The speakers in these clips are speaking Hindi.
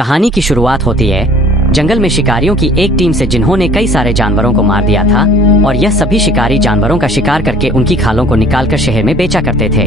कहानी की शुरुआत होती है जंगल में शिकारियों की एक टीम से जिन्होंने कई सारे जानवरों को मार दिया था और यह सभी शिकारी जानवरों का शिकार करके उनकी खालों को निकालकर शहर में बेचा करते थे।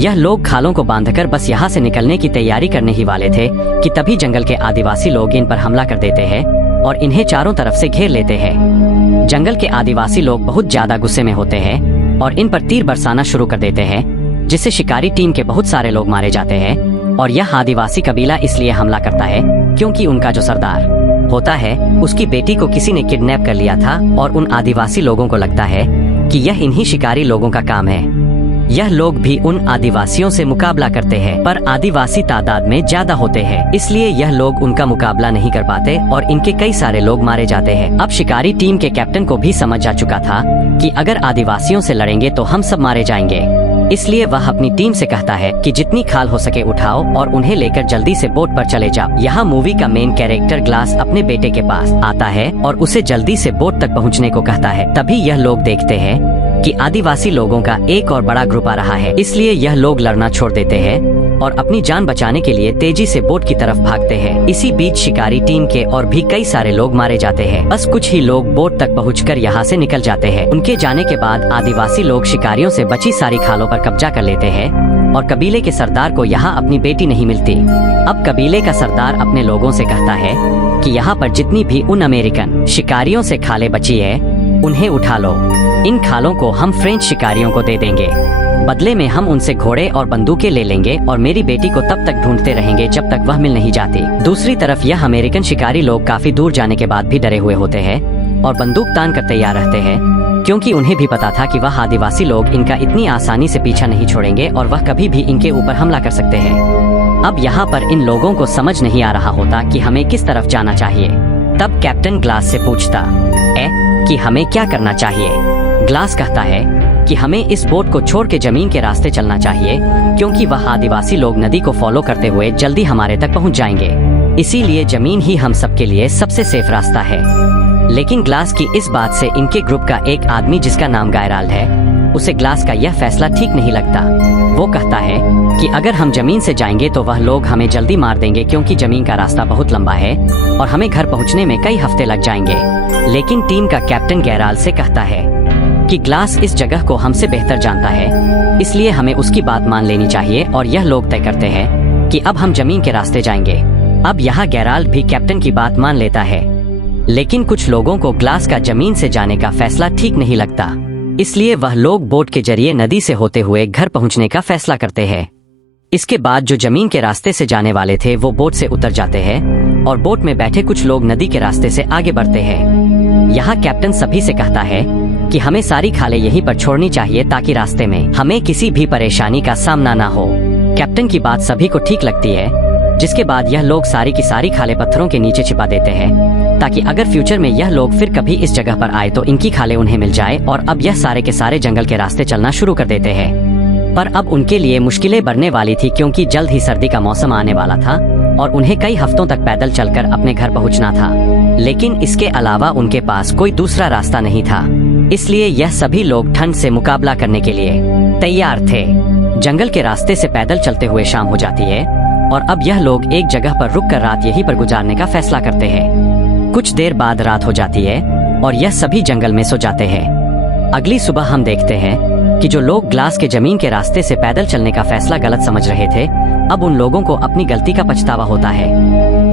यह लोग खालों को बांधकर बस यहाँ से निकलने की तैयारी करने ही वाले थे कि तभी जंगल के आदिवासी लोग इन पर हमला कर देते हैं और इन्हें चारों तरफ से घेर लेते हैं। जंगल के आदिवासी लोग बहुत ज्यादा गुस्से में होते हैं और इन पर तीर बरसाना शुरू कर देते हैं, जिससे शिकारी टीम के बहुत सारे लोग मारे जाते हैं। और यह आदिवासी कबीला इसलिए हमला करता है क्योंकि उनका जो सरदार होता है उसकी बेटी को किसी ने किडनैप कर लिया था और उन आदिवासी लोगों को लगता है कि यह इन्हीं शिकारी लोगों का काम है। यह लोग भी उन आदिवासियों से मुकाबला करते हैं, पर आदिवासी तादाद में ज्यादा होते हैं, इसलिए यह लोग उनका मुकाबला नहीं कर पाते और इनके कई सारे लोग मारे जाते हैं। अब शिकारी टीम के कैप्टन को भी समझ आ चुका था कि अगर आदिवासियों से लड़ेंगे तो हम सब मारे जाएंगे, इसलिए वह अपनी टीम से कहता है कि जितनी खाल हो सके उठाओ और उन्हें लेकर जल्दी से बोट पर चले जाओ। यहाँ मूवी का मेन कैरेक्टर ग्लास अपने बेटे के पास आता है और उसे जल्दी से बोट तक पहुँचने को कहता है। तभी यह लोग देखते हैं कि आदिवासी लोगों का एक और बड़ा ग्रुप आ रहा है, इसलिए यह लोग लड़ना छोड़ देते हैं और अपनी जान बचाने के लिए तेजी से बोट की तरफ भागते हैं। इसी बीच शिकारी टीम के और भी कई सारे लोग मारे जाते हैं। बस कुछ ही लोग बोट तक पहुंचकर यहाँ से निकल जाते हैं। उनके जाने के बाद आदिवासी लोग शिकारियों से बची सारी खालों पर कब्जा कर लेते हैं और कबीले के सरदार को यहाँ अपनी बेटी नहीं मिलती। अब कबीले का सरदार अपने लोगों से कहता है कि यहाँ पर जितनी भी उन अमेरिकन शिकारियों से खालें बची है उन्हें उठा लो। इन खालों को हम फ्रेंच शिकारियों को दे देंगे, बदले में हम उनसे घोड़े और बंदूकें ले लेंगे और मेरी बेटी को तब तक ढूंढते रहेंगे जब तक वह मिल नहीं जाती। दूसरी तरफ यह अमेरिकन शिकारी लोग काफी दूर जाने के बाद भी डरे हुए होते हैं और बंदूक तान कर तैयार रहते हैं, क्योंकि उन्हें भी पता था कि वह आदिवासी लोग इनका इतनी आसानी से पीछा नहीं छोड़ेंगे और वह कभी भी इनके ऊपर हमला कर सकते हैं। अब यहाँ पर इन लोगों को समझ नहीं आ रहा होता कि हमें किस तरफ जाना चाहिए। तब कैप्टन ग्लास से पूछता है कि हमें क्या करना चाहिए। ग्लास कहता है कि हमें इस बोट को छोड़ के जमीन के रास्ते चलना चाहिए, क्योंकि वह आदिवासी लोग नदी को फॉलो करते हुए जल्दी हमारे तक पहुंच जाएंगे, इसीलिए जमीन ही हम सबके लिए सबसे सेफ रास्ता है। लेकिन ग्लास की इस बात से इनके ग्रुप का एक आदमी जिसका नाम गायराल है, उसे ग्लास का यह फैसला ठीक नहीं लगता। वो कहता है कि अगर हम जमीन से जाएंगे तो वह लोग हमें जल्दी मार देंगे, क्योंकि जमीन का रास्ता बहुत लंबा है और हमें घर पहुंचने में कई हफ्ते लग जाएंगे। लेकिन टीम का कैप्टन गैराल से कहता है कि ग्लास इस जगह को हमसे बेहतर जानता है, इसलिए हमें उसकी बात मान लेनी चाहिए और यह लोग तय करते हैं कि अब हम जमीन के रास्ते जाएंगे। अब यहाँ गैराल्ड भी कैप्टन की बात मान लेता है, लेकिन कुछ लोगों को ग्लास का जमीन से जाने का फैसला ठीक नहीं लगता, इसलिए वह लोग बोट के जरिए नदी से होते हुए घर पहुँचने का फैसला करते हैं। इसके बाद जो जमीन के रास्ते से जाने वाले थे वो बोट से उतर जाते हैं और बोट में बैठे कुछ लोग नदी के रास्ते से आगे बढ़ते हैं। यहाँ कैप्टन सभी से कहता है कि हमें सारी खालें यहीं पर छोड़नी चाहिए ताकि रास्ते में हमें किसी भी परेशानी का सामना ना हो। कैप्टन की बात सभी को ठीक लगती है, जिसके बाद यह लोग सारी की सारी खालें पत्थरों के नीचे छिपा देते हैं, ताकि अगर फ्यूचर में यह लोग फिर कभी इस जगह पर आए तो इनकी खालें उन्हें मिल जाए। और अब यह सारे के सारे जंगल के रास्ते चलना शुरू कर देते हैं। पर अब उनके लिए मुश्किलें बढ़ने वाली थी, क्योंकि जल्द ही सर्दी का मौसम आने वाला था और उन्हें कई हफ्तों तक पैदल चलकर अपने घर पहुंचना था। लेकिन इसके अलावा उनके पास कोई दूसरा रास्ता नहीं था, इसलिए यह सभी लोग ठंड से मुकाबला करने के लिए तैयार थे। जंगल के रास्ते से पैदल चलते हुए शाम हो जाती है और अब यह लोग एक जगह पर रुककर रात यहीं पर गुजारने का फैसला करते हैं। कुछ देर बाद रात हो जाती है और यह सभी जंगल में सो जाते हैं। अगली सुबह हम देखते हैं कि जो लोग ग्लास के जमीन के रास्ते से पैदल चलने का फैसला गलत समझ रहे थे, अब उन लोगों को अपनी गलती का पछतावा होता है।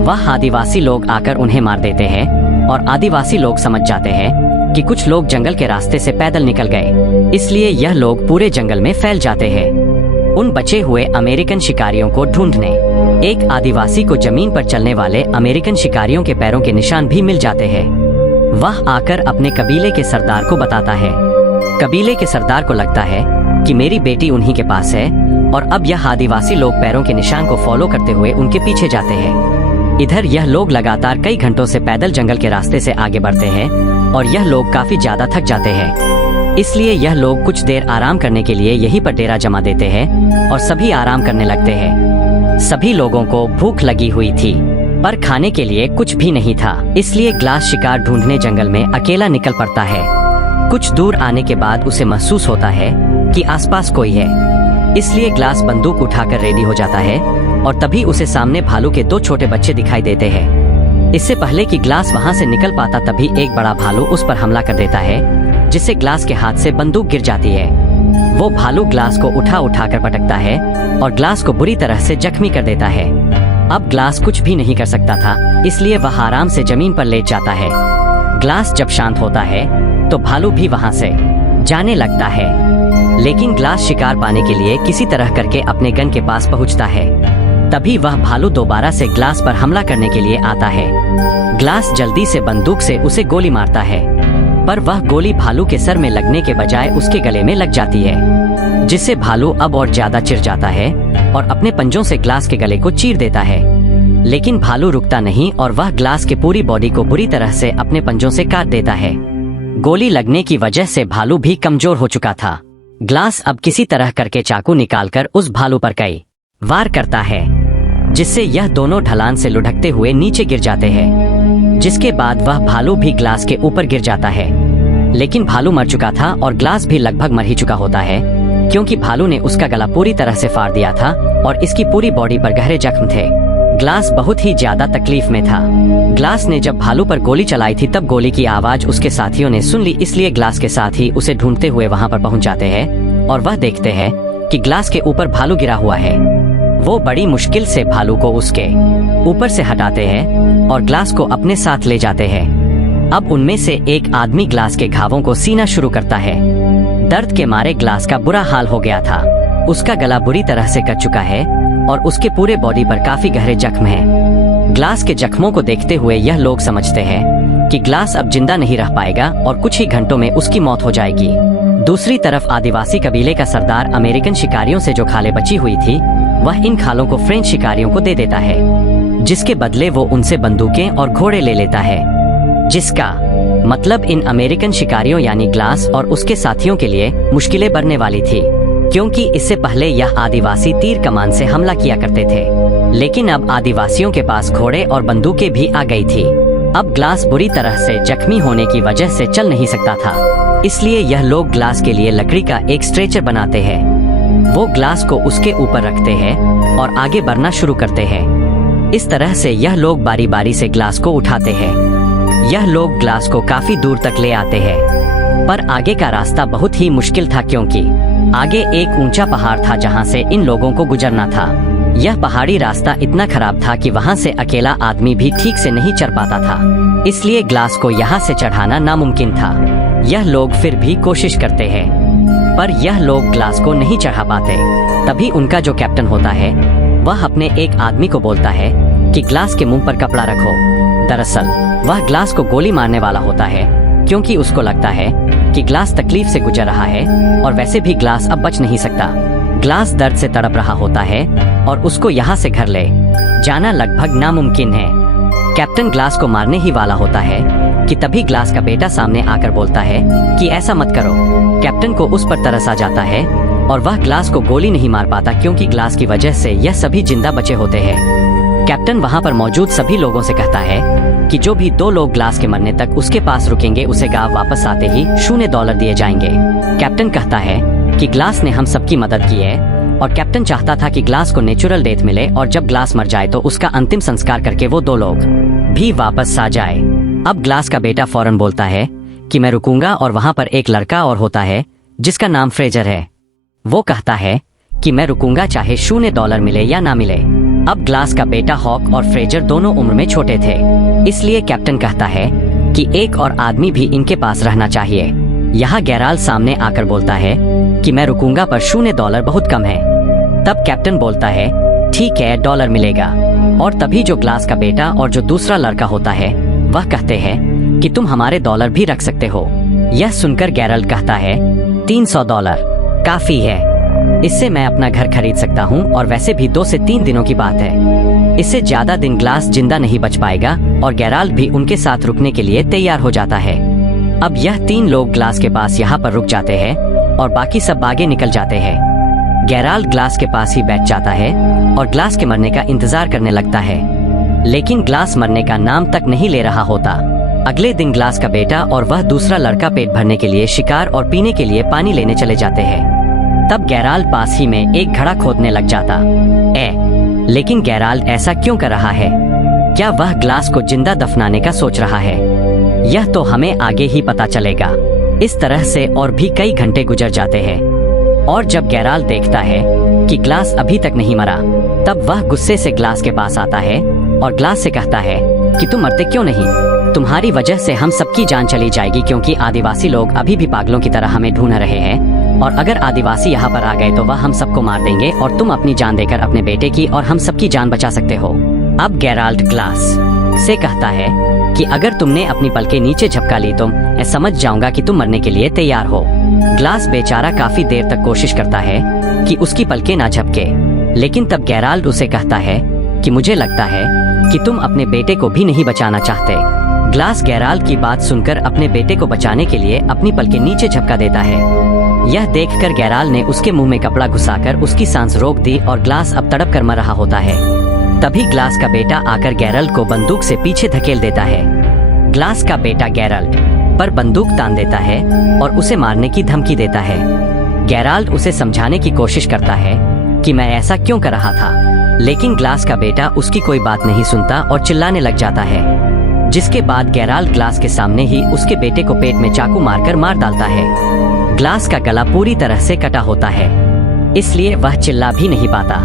वह आदिवासी लोग आकर उन्हें मार देते हैं और आदिवासी लोग समझ जाते हैं कि कुछ लोग जंगल के रास्ते से पैदल निकल गए, इसलिए यह लोग पूरे जंगल में फैल जाते हैं उन बचे हुए अमेरिकन शिकारियों को ढूंढने। एक आदिवासी को जमीन पर चलने वाले अमेरिकन शिकारियों के पैरों के निशान भी मिल जाते हैं। वह आकर अपने कबीले के सरदार को बताता है। कबीले के सरदार को लगता है कि मेरी बेटी उन्हीं के पास है और अब यह आदिवासी लोग पैरों के निशान को फॉलो करते हुए उनके पीछे जाते हैं। इधर यह लोग लगातार कई घंटों से पैदल जंगल के रास्ते से आगे बढ़ते हैं और यह लोग काफी ज्यादा थक जाते हैं, इसलिए यह लोग कुछ देर आराम करने के लिए यहीं पर डेरा जमा देते हैं और सभी आराम करने लगते हैं। सभी लोगों को भूख लगी हुई थी, पर खाने के लिए कुछ भी नहीं था, इसलिए ग्लास शिकार ढूंढने जंगल में अकेला निकल पड़ता है। कुछ दूर आने के बाद उसे महसूस होता है कि आसपास कोई है, इसलिए ग्लास बंदूक उठाकर रेडी हो जाता है और तभी उसे सामने भालू के 2 छोटे बच्चे दिखाई देते हैं। इससे पहले कि ग्लास वहां से निकल पाता तभी एक बड़ा भालू उस पर हमला कर देता है, जिससे ग्लास के हाथ से बंदूक गिर जाती है। वो भालू ग्लास को उठाकर पटकता है और ग्लास को बुरी तरह से जख्मी कर देता है। अब ग्लास कुछ भी नहीं कर सकता था, इसलिए वह आराम से जमीन पर लेट जाता है। ग्लास जब शांत होता है तो भालू भी वहां से जाने लगता है, लेकिन ग्लास शिकार पाने के लिए किसी तरह करके अपने गन के पास पहुंचता है। तभी वह भालू दोबारा से ग्लास पर हमला करने के लिए आता है। ग्लास जल्दी से बंदूक से उसे गोली मारता है, पर वह गोली भालू के सर में लगने के बजाय उसके गले में लग जाती है, जिससे भालू अब और ज्यादा चिढ़ जाता है और अपने पंजों से ग्लास के गले को चीर देता है। लेकिन भालू रुकता नहीं और वह ग्लास के पूरी बॉडी को बुरी तरह से अपने पंजों से काट देता है। गोली लगने की वजह से भालू भी कमजोर हो चुका था। ग्लास अब किसी तरह करके चाकू निकालकर उस भालू पर कई वार करता है, जिससे यह दोनों ढलान से लुढ़कते हुए नीचे गिर जाते हैं। जिसके बाद वह भालू भी ग्लास के ऊपर गिर जाता है, लेकिन भालू मर चुका था और ग्लास भी लगभग मर ही चुका होता है, क्योंकि भालू ने उसका गला पूरी तरह से फाड़ दिया था और इसकी पूरी बॉडी पर गहरे जख्म थे। ग्लास बहुत ही ज्यादा तकलीफ में था। ग्लास ने जब भालू पर गोली चलाई थी तब गोली की आवाज उसके साथियों ने सुन ली, इसलिए ग्लास के साथ ही उसे ढूंढते हुए वहां पर पहुंच जाते हैं और वह देखते हैं कि ग्लास के ऊपर भालू गिरा हुआ है। वो बड़ी मुश्किल से भालू को उसके ऊपर से हटाते हैं और ग्लास को अपने साथ ले जाते हैं। अब उनमें से एक आदमी ग्लास के घावों को सीना शुरू करता है। दर्द के मारे ग्लास का बुरा हाल हो गया था। उसका गला बुरी तरह से कट चुका है और उसके पूरे बॉडी पर काफी गहरे जख्म हैं। ग्लास के जख्मों को देखते हुए यह लोग समझते हैं कि ग्लास अब जिंदा नहीं रह पाएगा और कुछ ही घंटों में उसकी मौत हो जाएगी। दूसरी तरफ आदिवासी कबीले का सरदार अमेरिकन शिकारियों से जो खालें बची हुई थी, वह इन खालों को फ्रेंच शिकारियों को दे देता है, जिसके बदले वो उनसे बंदूकें और घोड़े ले लेता है, जिसका मतलब इन अमेरिकन शिकारियों यानी ग्लास और उसके साथियों के लिए मुश्किलें बढ़ने वाली थी, क्योंकि इससे पहले यह आदिवासी तीर कमान से हमला किया करते थे, लेकिन अब आदिवासियों के पास घोड़े और बंदूकें भी आ गई थी। अब ग्लास बुरी तरह से जख्मी होने की वजह से चल नहीं सकता था, इसलिए यह लोग ग्लास के लिए लकड़ी का एक स्ट्रेचर बनाते हैं। वो ग्लास को उसके ऊपर रखते हैं और आगे बढ़ना शुरू करते हैं। इस तरह से यह लोग बारी बारी से ग्लास को उठाते हैं। यह लोग ग्लास को काफी दूर तक ले आते हैं, पर आगे का रास्ता बहुत ही मुश्किल था, क्योंकि आगे एक ऊंचा पहाड़ था जहां से इन लोगों को गुजरना था। यह पहाड़ी रास्ता इतना खराब था कि वहां से अकेला आदमी भी ठीक से नहीं चढ़ पाता था, इसलिए ग्लास को यहां से चढ़ाना नामुमकिन था। यह लोग फिर भी कोशिश करते हैं, पर यह लोग ग्लास को नहीं चढ़ा पाते। तभी उनका जो कैप्टन होता है वह अपने एक आदमी को बोलता है कि ग्लास के मुंह पर कपड़ा रखो। दरअसल वह ग्लास को गोली मारने वाला होता है, क्योंकि उसको लगता है कि ग्लास तकलीफ से गुजर रहा है और वैसे भी ग्लास अब बच नहीं सकता। ग्लास दर्द से तड़प रहा होता है और उसको यहाँ से घर ले जाना लगभग नामुमकिन है। कैप्टन ग्लास को मारने ही वाला होता है कि तभी ग्लास का बेटा सामने आकर बोलता है कि ऐसा मत करो। कैप्टन को उस पर तरस आ जाता है और वह ग्लास को गोली नहीं मार पाता, क्योंकि ग्लास की वजह से यह सभी जिंदा बचे होते हैं। कैप्टन वहाँ पर मौजूद सभी लोगों से कहता है कि जो भी 2 लोग ग्लास के मरने तक उसके पास रुकेंगे उसे गांव वापस आते ही $0 दिए जाएंगे। कैप्टन कहता है कि ग्लास ने हम सबकी मदद की है और कैप्टन चाहता था कि ग्लास को नेचुरल डेथ मिले और जब ग्लास मर जाए तो उसका अंतिम संस्कार करके वो 2 लोग भी वापस आ जाए। अब ग्लास का बेटा फौरन बोलता है कि मैं रुकूंगा और वहाँ पर एक लड़का और होता है जिसका नाम फ्रेजर है। वो कहता है कि मैं रुकूंगा चाहे $0 मिले या ना मिले। अब ग्लास का बेटा हॉक और फ्रेजर दोनों उम्र में छोटे थे, इसलिए कैप्टन कहता है कि एक और आदमी भी इनके पास रहना चाहिए। यहाँ गैराल सामने आकर बोलता है कि मैं रुकूंगा पर $0 बहुत कम है। तब कैप्टन बोलता है ठीक है, $1 मिलेगा। और तभी जो ग्लास का बेटा और जो दूसरा लड़का होता है वह कहते हैं कि तुम हमारे $1 भी रख सकते हो। यह सुनकर गैराल कहता है $300 काफी है, इससे मैं अपना घर खरीद सकता हूँ और वैसे भी 2 से 3 दिनों की बात है। इससे ज्यादा दिन ग्लास जिंदा नहीं बच पाएगा और गैराल्ड भी उनके साथ रुकने के लिए तैयार हो जाता है। अब यह 3 लोग ग्लास के पास यहाँ पर रुक जाते हैं और बाकी सब आगे निकल जाते हैं। गैराल्ड ग्लास के पास ही बैठ जाता है और ग्लास के मरने का इंतजार करने लगता है, लेकिन ग्लास मरने का नाम तक नहीं ले रहा होता। अगले दिन ग्लास का बेटा और वह दूसरा लड़का पेट भरने के लिए शिकार और पीने के लिए पानी लेने चले जाते हैं। तब गैराल्ड पास ही में एक घड़ा खोदने लग जाता। लेकिन गैराल्ड ऐसा क्यों कर रहा है? क्या वह ग्लास को जिंदा दफनाने का सोच रहा है? यह तो हमें आगे ही पता चलेगा। इस तरह से और भी कई घंटे गुजर जाते हैं और जब गैराल्ड देखता है कि ग्लास अभी तक नहीं मरा, तब वह गुस्से से ग्लास के पास आता है और ग्लास से कहता है कि तुम मरते क्यों नहीं? तुम्हारी वजह से हम सबकी जान चली जाएगी, क्योंकि आदिवासी लोग अभी भी पागलों की तरह हमें ढूंढ रहे हैं और अगर आदिवासी यहाँ पर आ गए तो वह हम सबको मार देंगे और तुम अपनी जान देकर अपने बेटे की और हम सबकी जान बचा सकते हो। अब गैराल्ड ग्लास से कहता है कि अगर तुमने अपनी पलकें नीचे झपका ली तो मैं समझ जाऊंगा कि तुम मरने के लिए तैयार हो। ग्लास बेचारा काफी देर तक कोशिश करता है कि उसकी पलकें ना झपके, लेकिन तब गैराल्ड उसे कहता है कि मुझे लगता है कि तुम अपने बेटे को भी नहीं बचाना चाहते। ग्लास गैराल्ड की बात सुनकर अपने बेटे को बचाने के लिए अपनी पलकें नीचे झपका देता है। यह देखकर गैराल्ड ने उसके मुंह में कपड़ा घुसाकर उसकी सांस रोक दी और ग्लास अब तड़प कर मर रहा होता है। तभी ग्लास का बेटा आकर गैराल्ड को बंदूक से पीछे धकेल देता है। ग्लास का बेटा गैराल्ड पर बंदूक तान देता है और उसे मारने की धमकी देता है। गैराल्ड उसे समझाने की कोशिश करता है कि मैं ऐसा क्यों कर रहा था, लेकिन ग्लास का बेटा उसकी कोई बात नहीं सुनता और चिल्लाने लग जाता है, जिसके बाद गैराल्ड ग्लास के सामने ही उसके बेटे को पेट में चाकू मारकर मार डालता है। ग्लास का गला पूरी तरह से कटा होता है, इसलिए वह चिल्ला भी नहीं पाता।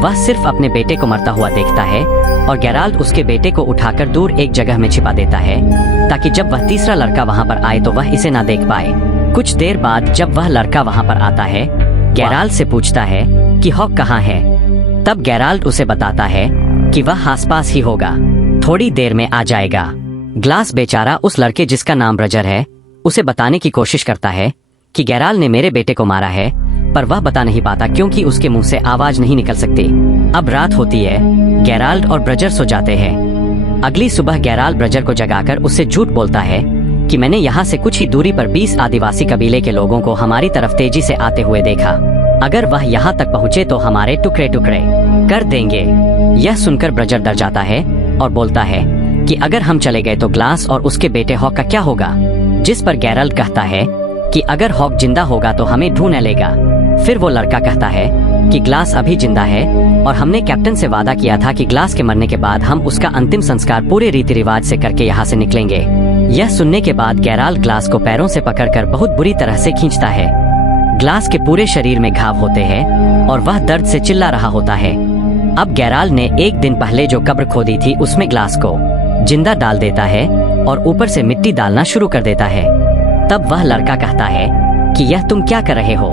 वह सिर्फ अपने बेटे को मरता हुआ देखता है और गैराल्ड उसके बेटे को उठाकर दूर एक जगह में छिपा देता है ताकि जब वह तीसरा लड़का वहां पर आए तो वह इसे ना देख पाए। कुछ देर बाद जब वह लड़का वहां पर आता है, गैराल्ड से पूछता है कि हॉक कहाँ है। तब गैराल्ड उसे बताता है कि वह आसपास ही होगा, थोड़ी देर में आ जाएगा। ग्लास बेचारा उस लड़के जिसका नाम ब्रजर है उसे बताने की कोशिश करता है कि गैराल्ड ने मेरे बेटे को मारा है, पर वह बता नहीं पाता क्योंकि उसके मुंह से आवाज नहीं निकल सकती। अब रात होती है, गैराल्ड और ब्रजर सो जाते हैं। अगली सुबह गैराल्ड ब्रजर को जगाकर उससे झूठ बोलता है कि मैंने यहाँ से कुछ ही दूरी पर 20 आदिवासी कबीले के लोगों को हमारी तरफ तेजी से आते हुए देखा। अगर वह यहाँ तक पहुँचे तो हमारे टुकड़े टुकड़े कर देंगे। यह सुनकर ब्रजर डर जाता है और बोलता है कि अगर हम चले गए तो ग्लास और उसके बेटे हॉक का क्या होगा? जिस पर गैराल्ड कहता है कि अगर हॉक जिंदा होगा तो हमें ढूंढ लेगा। फिर वो लड़का कहता है कि ग्लास अभी जिंदा है और हमने कैप्टन से वादा किया था कि ग्लास के मरने के बाद हम उसका अंतिम संस्कार पूरे रीति रिवाज से करके यहाँ से निकलेंगे। यह सुनने के बाद गैराल्ड ग्लास को पैरों से पकड़कर बहुत बुरी तरह से खींचता है। ग्लास के पूरे शरीर में घाव होते हैं और वह दर्द से चिल्ला रहा होता है। अब गैराल्ड ने एक दिन पहले जो कब्र खोदी थी उसमें ग्लास को जिंदा डाल देता है और ऊपर से मिट्टी डालना शुरू कर देता है। तब वह लड़का कहता है कि यह तुम क्या कर रहे हो?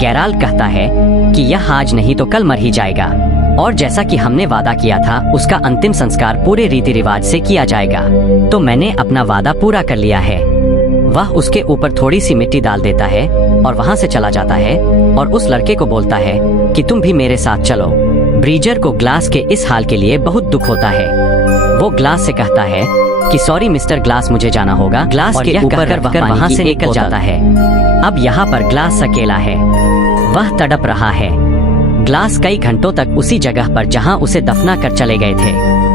गैराल्ड कहता है कि यह आज नहीं तो कल मर ही जाएगा और जैसा कि हमने वादा किया था उसका अंतिम संस्कार पूरे रीति रिवाज से किया जाएगा, तो मैंने अपना वादा पूरा कर लिया है। वह उसके ऊपर थोड़ी सी मिट्टी डाल देता है और वहाँ से चला जाता है और उस लड़के को बोलता है कि तुम भी मेरे साथ चलो। ब्रीजर को ग्लास के इस हाल के लिए बहुत दुख होता है। वो ग्लास से कहता है कि सॉरी मिस्टर ग्लास, मुझे जाना होगा। ग्लास के ऊपर रखकर वहाँ से निकल जाता है। अब यहाँ पर ग्लास अकेला है, वह तड़प रहा है। ग्लास कई घंटों तक उसी जगह पर जहाँ उसे दफना कर चले गए थे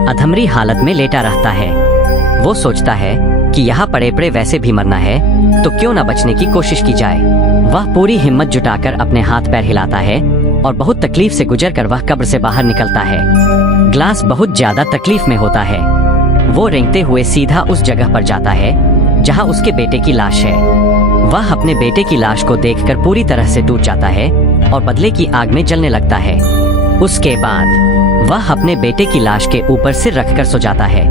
अधमरी हालत में लेटा रहता है। वो सोचता है कि यहाँ पड़े पड़े वैसे भी मरना है तो क्यों न बचने की कोशिश की जाए। वह पूरी हिम्मत जुटाकर अपने हाथ पैर हिलाता है और बहुत तकलीफ से गुजरकर वह कब्र से बाहर निकलता है। ग्लास बहुत ज्यादा तकलीफ में होता है। वो रेंगते हुए सीधा उस जगह पर जाता है जहाँ उसके बेटे की लाश है। वह अपने बेटे की लाश को देखकर पूरी तरह से टूट जाता है और बदले की आग में जलने लगता है। उसके बाद वह अपने बेटे की लाश के ऊपर सिर रखकर सो जाता है।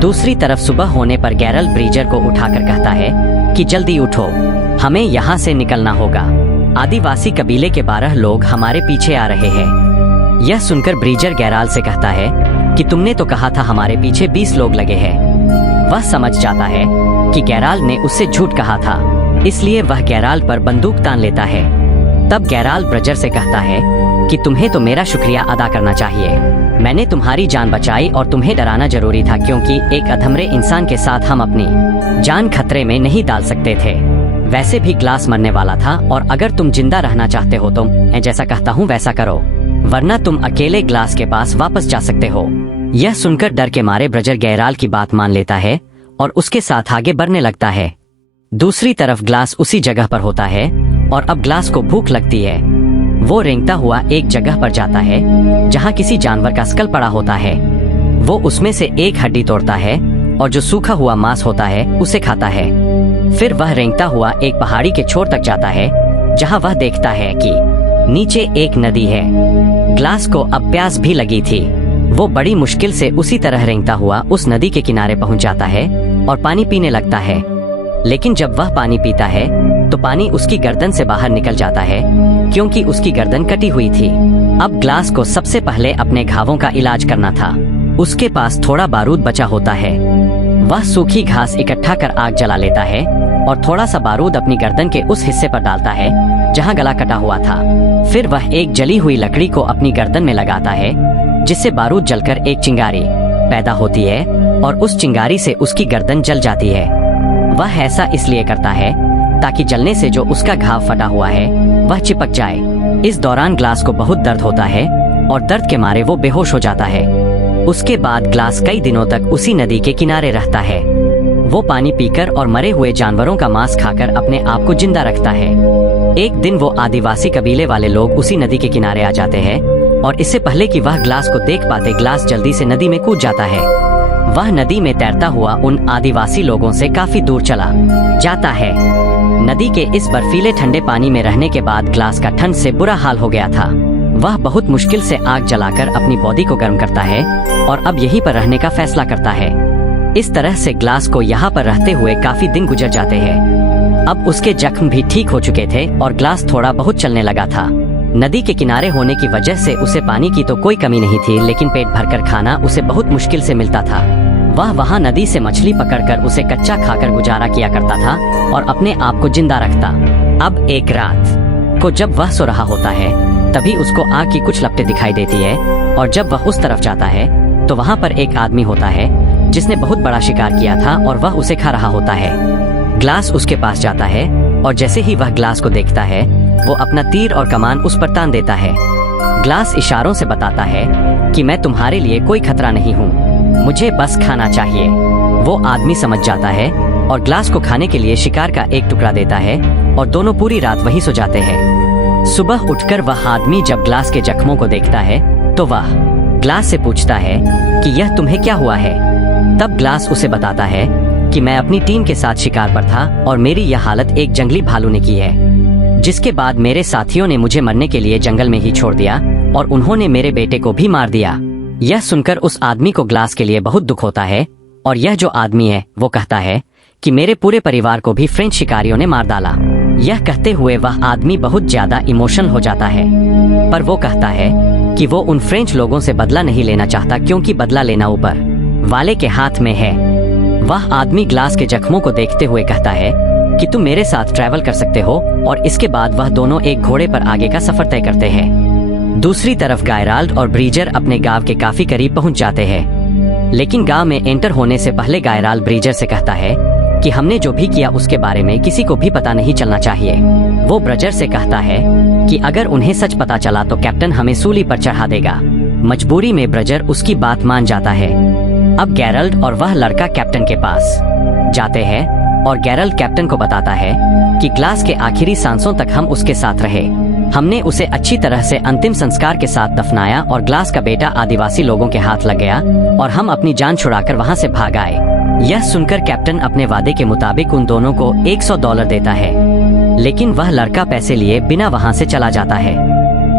दूसरी तरफ सुबह होने पर गैराल्ड ब्रीजर को उठाकर कहता है कि जल्दी उठो, हमें यहाँ से निकलना होगा। आदिवासी कबीले के 12 लोग हमारे पीछे आ रहे हैं। यह सुनकर ब्रीजर गैराल्ड से कहता है कि तुमने तो कहा था हमारे पीछे 20 लोग लगे हैं। वह समझ जाता है कि गैराल्ड ने उससे झूठ कहा था, इसलिए वह गैराल्ड पर बंदूक तान लेता है। तब गैराल्ड ब्रजर से कहता है कि तुम्हें तो मेरा शुक्रिया अदा करना चाहिए। मैंने तुम्हारी जान बचाई और तुम्हें डराना जरूरी था, क्योंकि एक अधमरे इंसान के साथ हम अपनी जान खतरे में नहीं डाल सकते थे। वैसे भी ग्लास मरने वाला था और अगर तुम जिंदा रहना चाहते हो तो मैं जैसा कहता हूँ वैसा करो, वरना तुम अकेले ग्लास के पास वापस जा सकते हो। यह सुनकर डर के मारे ब्रजर गैराल्ड की बात मान लेता है और उसके साथ आगे बढ़ने लगता है। दूसरी तरफ ग्लास उसी जगह पर होता है और अब ग्लास को भूख लगती है। वो रेंगता हुआ एक जगह पर जाता है जहाँ किसी जानवर का स्कल पड़ा होता है। वो उसमें से एक हड्डी तोड़ता है और जो सूखा हुआ मांस होता है उसे खाता है। फिर वह रेंगता हुआ एक पहाड़ी के छोर तक जाता है जहाँ वह देखता है कि नीचे एक नदी है। ग्लास को अब प्यास भी लगी थी। वो बड़ी मुश्किल से उसी तरह रेंगता हुआ उस नदी के किनारे पहुंच जाता है और पानी पीने लगता है। लेकिन जब वह पानी पीता है तो पानी उसकी गर्दन से बाहर निकल जाता है क्योंकि उसकी गर्दन कटी हुई थी। अब ग्लास को सबसे पहले अपने घावों का इलाज करना था। उसके पास थोड़ा बारूद बचा होता है। वह सूखी घास इकट्ठा कर आग जला लेता है और थोड़ा सा बारूद अपनी गर्दन के उस हिस्से पर डालता है जहां गला कटा हुआ था। फिर वह एक जली हुई लकड़ी को अपनी गर्दन में लगाता है जिससे बारूद जलकर एक चिंगारी पैदा होती है और उस चिंगारी से उसकी गर्दन जल जाती है। वह ऐसा इसलिए करता है ताकि जलने से जो उसका घाव फटा हुआ है वह चिपक जाए। इस दौरान ग्लास को बहुत दर्द होता है और दर्द के मारे वो बेहोश हो जाता है। उसके बाद ग्लास कई दिनों तक उसी नदी के किनारे रहता है। वो पानी पीकर और मरे हुए जानवरों का मांस खाकर अपने आप को जिंदा रखता है। एक दिन वो आदिवासी कबीले वाले लोग उसी नदी के किनारे आ जाते हैं और इससे पहले कि वह ग्लास को देख पाते, ग्लास जल्दी से नदी में कूद जाता है। वह नदी में तैरता हुआ उन आदिवासी लोगों से काफी दूर चला जाता है। नदी के इस बर्फीले ठंडे पानी में रहने के बाद ग्लास का ठंड से बुरा हाल हो गया था। वह बहुत मुश्किल से आग जलाकर अपनी बॉडी को गर्म करता है और अब यहीं पर रहने का फैसला करता है। इस तरह से ग्लास को यहाँ पर रहते हुए काफी दिन गुजर जाते हैं। अब उसके जख्म भी ठीक हो चुके थे और ग्लास थोड़ा बहुत चलने लगा था। नदी के किनारे होने की वजह से उसे पानी की तो कोई कमी नहीं थी, लेकिन पेट भरकर खाना उसे बहुत मुश्किल से मिलता था। वह वहाँ नदी से मछली पकड़कर उसे कच्चा खाकर गुजारा किया करता था और अपने आप को जिंदा रखता। अब एक रात को जब वह सो रहा होता है तभी उसको आग की कुछ लपटें दिखाई देती है और जब वह उस तरफ जाता है तो वहाँ पर एक आदमी होता है जिसने बहुत बड़ा शिकार किया था और वह उसे खा रहा होता है। ग्लास उसके पास जाता है और जैसे ही वह ग्लास को देखता है वो अपना तीर और कमान उस पर तान देता है। ग्लास इशारों से बताता है कि मैं तुम्हारे लिए कोई खतरा नहीं हूँ, मुझे बस खाना चाहिए। वो आदमी समझ जाता है और ग्लास को खाने के लिए शिकार का एक टुकड़ा देता है और दोनों पूरी रात वहीं सो जाते हैं। सुबह उठकर वह आदमी जब ग्लास के जख्मों को देखता है तो वह ग्लास से पूछता है कि यह तुम्हें क्या हुआ है। तब ग्लास उसे बताता है कि मैं अपनी टीम के साथ शिकार पर था और मेरी यह हालत एक जंगली भालू ने की है, जिसके बाद मेरे साथियों ने मुझे मरने के लिए जंगल में ही छोड़ दिया और उन्होंने मेरे बेटे को भी मार दिया। यह सुनकर उस आदमी को ग्लास के लिए बहुत दुख होता है और यह जो आदमी है वो कहता है कि मेरे पूरे परिवार को भी फ्रेंच शिकारियों ने मार डाला। यह कहते हुए वह आदमी बहुत ज्यादा इमोशनल हो जाता है, पर वो कहता है कि वो उन फ्रेंच लोगों से बदला नहीं लेना चाहता क्योंकि बदला लेना ऊपर वाले के हाथ में है। वह आदमी ग्लास के जख्मों को देखते हुए कहता है कि तुम मेरे साथ ट्रैवल कर सकते हो और इसके बाद वह दोनों एक घोड़े पर आगे का सफर तय करते हैं। दूसरी तरफ गायराल्ड और ब्रीजर अपने गांव के काफी करीब पहुंच जाते हैं, लेकिन गांव में एंटर होने से पहले गायराल्ड ब्रीजर से कहता है कि हमने जो भी किया उसके बारे में किसी को भी पता नहीं चलना चाहिए। वो ब्रजर से कहता है कि अगर उन्हें सच पता चला तो कैप्टन हमें सूली पर चढ़ा देगा। मजबूरी में ब्रजर उसकी बात मान जाता है। अब गैरल्ड और वह लड़का कैप्टन के पास जाते हैं और गैरल्ड कैप्टन को बताता है कि ग्लास के आखिरी सांसों तक हम उसके साथ रहे। हमने उसे अच्छी तरह से अंतिम संस्कार के साथ दफनाया और ग्लास का बेटा आदिवासी लोगों के हाथ लग गया और हम अपनी जान छुड़ाकर वहाँ से भाग आए। यह सुनकर कैप्टन अपने वादे के मुताबिक उन दोनों को $100 देता है, लेकिन वह लड़का पैसे लिए बिना वहाँ से चला जाता है।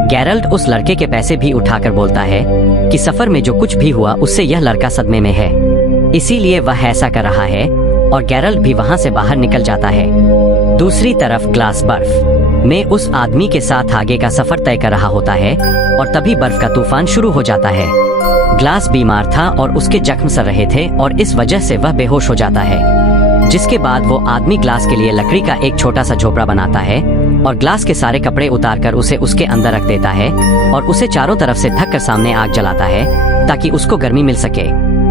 गैरल्ड उस लड़के के पैसे भी उठाकर बोलता है कि सफर में जो कुछ भी हुआ उससे यह लड़का सदमे में है, इसीलिए वह ऐसा कर रहा है और गैरल्ड भी वहाँ से बाहर निकल जाता है। दूसरी तरफ ग्लास बर्फ में उस आदमी के साथ आगे का सफर तय कर रहा होता है और तभी बर्फ का तूफान शुरू हो जाता है। ग्लास बीमार था और उसके जख्म सर रहे थे और इस वजह से वह बेहोश हो जाता है, जिसके बाद वो आदमी ग्लास के लिए लकड़ी का एक छोटा सा झोपड़ा बनाता है और ग्लास के सारे कपड़े उतारकर उसे उसके अंदर रख देता है और उसे चारों तरफ से ढक कर सामने आग जलाता है ताकि उसको गर्मी मिल सके।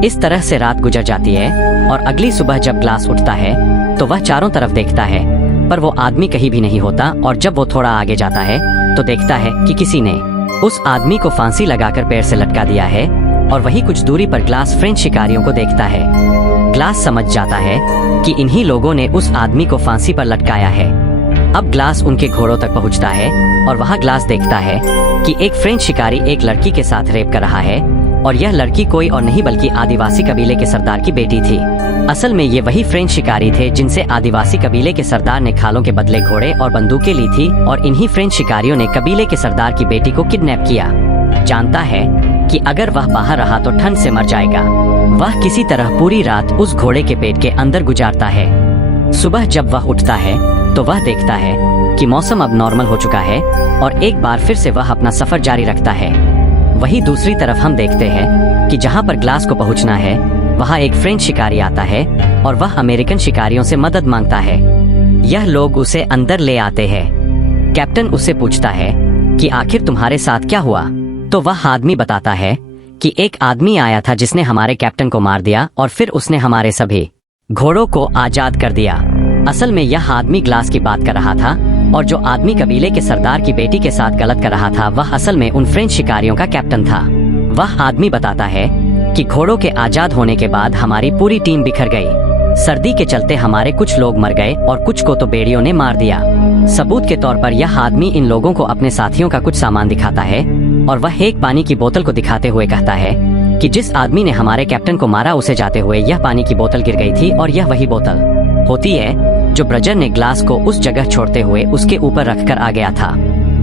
इस तरह से रात गुजर जाती है और अगली सुबह जब ग्लास उठता है तो वह चारों तरफ देखता है पर वो आदमी कहीं भी नहीं होता और जब वो थोड़ा आगे जाता है तो देखता है कि किसी ने उस आदमी को फांसी लगाकर पेड़ से लटका दिया है और वही कुछ दूरी पर ग्लास फ्रेंच शिकारियों को देखता है। ग्लास समझ जाता है कि इन्हीं लोगों ने उस आदमी को फांसी पर लटकाया है। अब ग्लास उनके घोड़ों तक पहुंचता है और वहाँ ग्लास देखता है कि एक फ्रेंच शिकारी एक लड़की के साथ रेप कर रहा है और यह लड़की कोई और नहीं बल्कि आदिवासी कबीले के सरदार की बेटी थी। असल में ये वही फ्रेंच शिकारी थे जिनसे आदिवासी कबीले के सरदार ने खालों के बदले घोड़े और बंदूकें ली थी और इन्हीं फ्रेंच शिकारियों ने कबीले के सरदार की बेटी को किडनैप किया। जानता है कि अगर वह बाहर रहा तो ठंड से मर जाएगा। वह किसी तरह पूरी रात उस घोड़े के पेट के अंदर गुजारता है। सुबह जब वह उठता है तो वह देखता है कि मौसम अब नॉर्मल हो चुका है और एक बार फिर से वह अपना सफर जारी रखता है। वहीं दूसरी तरफ हम देखते हैं कि जहां पर ग्लास को पहुंचना है वहां एक फ्रेंच शिकारी आता है और वह अमेरिकन शिकारियों से मदद मांगता है। यह लोग उसे अंदर ले आते हैं। कैप्टन उससे पूछता है कि आखिर तुम्हारे साथ क्या हुआ? तो वह आदमी बताता है कि एक आदमी आया था जिसने हमारे कैप्टन को मार दिया और फिर उसने हमारे सभी घोड़ों को आजाद कर दिया। असल में यह आदमी ग्लास की बात कर रहा था और जो आदमी कबीले के सरदार की बेटी के साथ गलत कर रहा था वह असल में उन फ्रेंच शिकारियों का कैप्टन था। वह आदमी बताता है कि घोड़ों के आजाद होने के बाद हमारी पूरी टीम बिखर गई। सर्दी के चलते हमारे कुछ लोग मर गए और कुछ को तो बेड़ियों ने मार दिया। सबूत के तौर पर यह आदमी इन लोगों को अपने साथियों का कुछ सामान दिखाता है और वह एक पानी की बोतल को दिखाते हुए कहता है कि जिस आदमी ने हमारे कैप्टन को मारा उसे जाते हुए यह पानी की बोतल गिर गई थी और यह वही बोतल होती है जो ब्रजर ने ग्लास को उस जगह छोड़ते हुए उसके ऊपर रखकर आ गया था।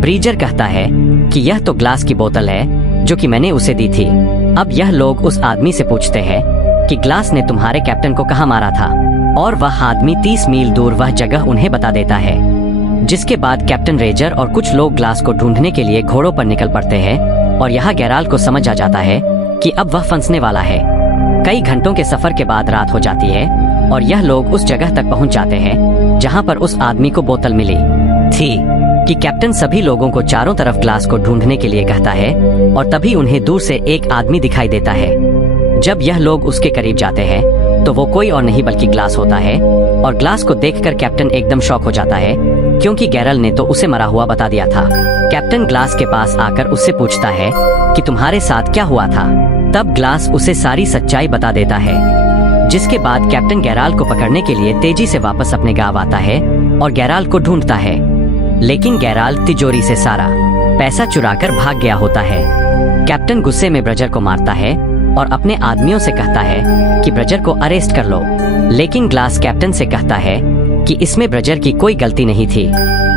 ब्रीजर कहता है कि यह तो ग्लास की बोतल है जो कि मैंने उसे दी थी। अब यह लोग उस आदमी से पूछते हैं कि ग्लास ने तुम्हारे कैप्टन को कहाँ मारा था और वह आदमी 30 मील दूर वह जगह उन्हें बता देता है। जिसके बाद कैप्टन रेजर और कुछ लोग ग्लास को ढूंढने के लिए घोड़ों पर निकल पड़ते हैं और यहाँ गैराल्ट को समझ आ जाता है कि अब वह फंसने वाला है। कई घंटों के सफर के बाद रात हो जाती है और यह लोग उस जगह तक पहुंच जाते हैं जहां पर उस आदमी को बोतल मिली थी कि कैप्टन सभी लोगों को चारों तरफ ग्लास को ढूंढने के लिए कहता है और तभी उन्हें दूर से एक आदमी दिखाई देता है। जब यह लोग उसके करीब जाते हैं तो वो कोई और नहीं बल्कि ग्लास होता है और ग्लास को देखकर कैप्टन एकदम शॉक हो जाता है क्योंकि गैरल ने तो उसे मरा हुआ बता दिया था। कैप्टन ग्लास के पास आकर उससे पूछता है कि तुम्हारे साथ क्या हुआ था। तब ग्लास उसे सारी सच्चाई बता देता है। जिसके बाद कैप्टन गैराल्ट को पकड़ने के लिए तेजी से वापस अपने गांव आता है और गैराल्ट को ढूंढता है, लेकिन गैराल्ट तिजोरी से सारा पैसा चुराकर भाग गया होता है। कैप्टन गुस्से में ब्रजर को मारता है और अपने आदमियों से कहता है कि ब्रजर को अरेस्ट कर लो, लेकिन ग्लास कैप्टन से कहता है कि इसमें ब्रजर की कोई गलती नहीं थी।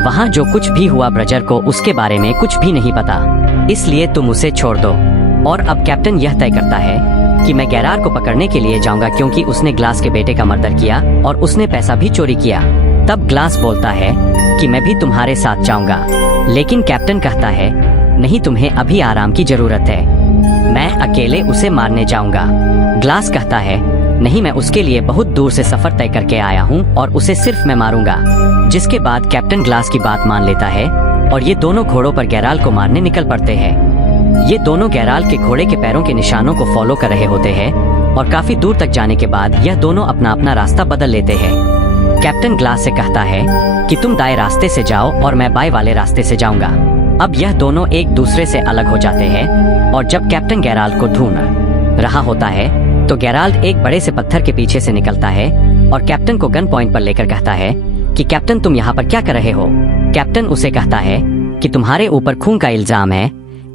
वहाँ जो कुछ भी हुआ ब्रजर को उसके बारे में कुछ भी नहीं पता, इसलिए तुम उसे छोड़ दो। और अब कैप्टन यह तय करता है कि मैं गैराल्ट को पकड़ने के लिए जाऊंगा क्योंकि उसने ग्लास के बेटे का मर्डर किया और उसने पैसा भी चोरी किया। तब ग्लास बोलता है कि मैं भी तुम्हारे साथ जाऊंगा, लेकिन कैप्टन कहता है नहीं, तुम्हें अभी आराम की जरूरत है, मैं अकेले उसे मारने जाऊंगा। ग्लास कहता है नहीं, मैं उसके लिए बहुत दूर से सफर तय करके आया हूँ और उसे सिर्फ मैं मारूंगा। जिसके बाद कैप्टन ग्लास की बात मान लेता है और ये दोनों घोड़ों पर गैराल्ट को मारने निकल पड़ते हैं। ये दोनों गैराल्ट के घोड़े के पैरों के निशानों को फॉलो कर रहे होते हैं और काफी दूर तक जाने के बाद यह दोनों अपना अपना रास्ता बदल लेते हैं। कैप्टन ग्लास से कहता है कि तुम दाएं रास्ते से जाओ और मैं बाएं वाले रास्ते से जाऊंगा। अब यह दोनों एक दूसरे से अलग हो जाते हैं और जब कैप्टन गैराल्ट को ढूंढ रहा होता है तो गैराल्ट एक बड़े से पत्थर के पीछे से निकलता है और कैप्टन को गन पॉइंट पर लेकर कहता है कि कैप्टन तुम यहाँ पर क्या कर रहे हो। कैप्टन उसे कहता है कि तुम्हारे ऊपर खून का इल्जाम है,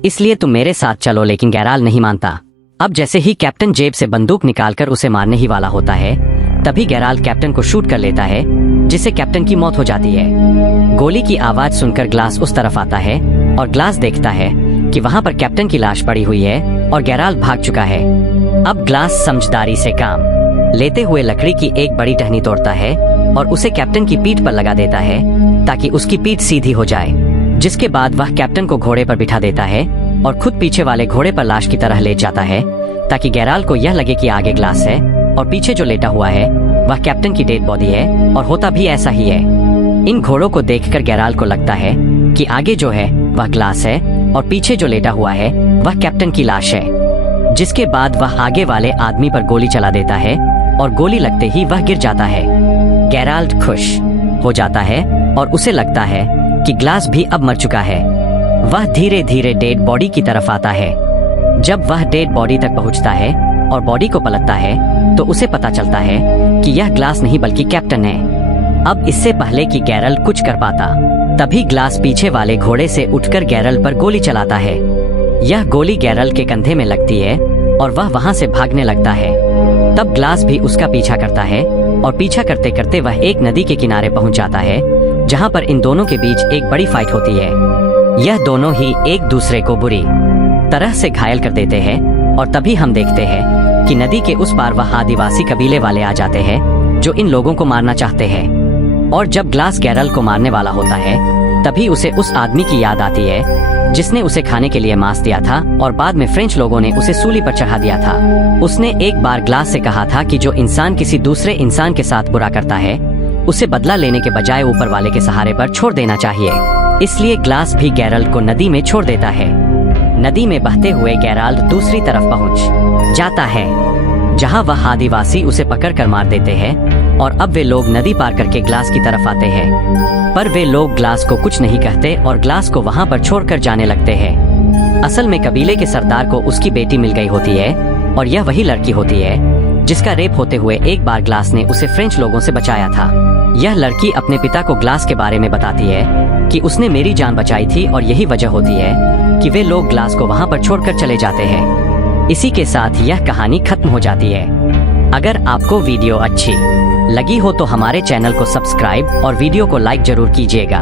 इसलिए तुम मेरे साथ चलो, लेकिन गैराल्ट नहीं मानता। अब जैसे ही कैप्टन जेब से बंदूक निकालकर उसे मारने ही वाला होता है तभी गैराल्ट कैप्टन को शूट कर लेता है, जिससे कैप्टन की मौत हो जाती है। गोली की आवाज सुनकर ग्लास उस तरफ आता है और ग्लास देखता है कि वहाँ पर कैप्टन की लाश पड़ी हुई है और गैराल्ट भाग चुका है। अब ग्लास समझदारी से काम लेते हुए लकड़ी की एक बड़ी टहनी तोड़ता है और उसे कैप्टन की पीठ पर लगा देता है ताकि उसकी पीठ सीधी हो जाए। जिसके बाद वह कैप्टन को घोड़े पर बिठा देता है और खुद पीछे वाले घोड़े पर लाश की तरह लेट जाता है ताकि गैराल्ट को यह लगे कि आगे ग्लास है और पीछे जो लेटा हुआ है वह कैप्टन की डेड बॉडी है, और होता भी ऐसा ही है। इन घोड़ों को देखकर गैराल्ट को लगता है कि आगे जो है वह ग्लास है और पीछे जो लेटा हुआ है वह कैप्टन की लाश है। जिसके बाद वह आगे वाले आदमी पर गोली चला देता है और गोली लगते ही वह गिर जाता है। गैराल्ट खुश हो जाता है और उसे लगता है कि ग्लास भी अब मर चुका है। वह धीरे धीरे डेड बॉडी की तरफ आता है। जब वह डेड बॉडी तक पहुंचता है और बॉडी को पलटता है तो उसे पता चलता है कि यह ग्लास नहीं बल्कि कैप्टन है। अब इससे पहले कि गैरल्ट कुछ कर पाता, तभी ग्लास पीछे वाले घोड़े से उठकर गैरल्ट पर गोली चलाता है। यह गोली गैरल्ट के कंधे में लगती है और वह वहां से भागने लगता है। तब ग्लास भी उसका पीछा करता है और पीछा करते करते वह एक नदी के किनारे पहुंच जाता है, जहां पर इन दोनों के बीच एक बड़ी फाइट होती है। यह दोनों ही एक दूसरे को बुरी तरह से घायल कर देते हैं और तभी हम देखते हैं कि नदी के उस पार वह आदिवासी कबीले वाले आ जाते हैं जो इन लोगों को मारना चाहते हैं। और जब ग्लास गैरल्ट को मारने वाला होता है, तभी उसे उस आदमी की याद आती है जिसने उसे खाने के लिए मांस दिया था और बाद में फ्रेंच लोगों ने उसे सूली पर चढ़ा दिया था। उसने एक बार ग्लास से कहा था कि जो इंसान किसी दूसरे इंसान के साथ बुरा करता है, उसे बदला लेने के बजाय ऊपर वाले के सहारे पर छोड़ देना चाहिए। इसलिए ग्लास भी गैरल्ट को नदी में छोड़ देता है। नदी में बहते हुए गैरल्ट दूसरी तरफ पहुंच जाता है, जहां वह आदिवासी उसे पकड़कर मार देते हैं और अब वे लोग नदी पार करके ग्लास की तरफ आते हैं। पर वे लोग ग्लास को कुछ नहीं कहते और ग्लास को वहां पर छोड़कर जाने लगते हैं। असल में कबीले के सरदार को उसकी बेटी मिल गई होती है और यह वही लड़की होती है जिसका रेप होते हुए एक बार ग्लास ने उसे फ्रेंच लोगों से बचाया था। यह लड़की अपने पिता को ग्लास के बारे में बताती है कि उसने मेरी जान बचाई थी और यही वजह होती है कि वे लोग ग्लास को वहां पर छोड़कर चले जाते हैं। इसी के साथ यह कहानी खत्म हो जाती है। अगर आपको वीडियो अच्छी लगी हो तो हमारे चैनल को सब्सक्राइब और वीडियो को लाइक जरूर कीजिएगा।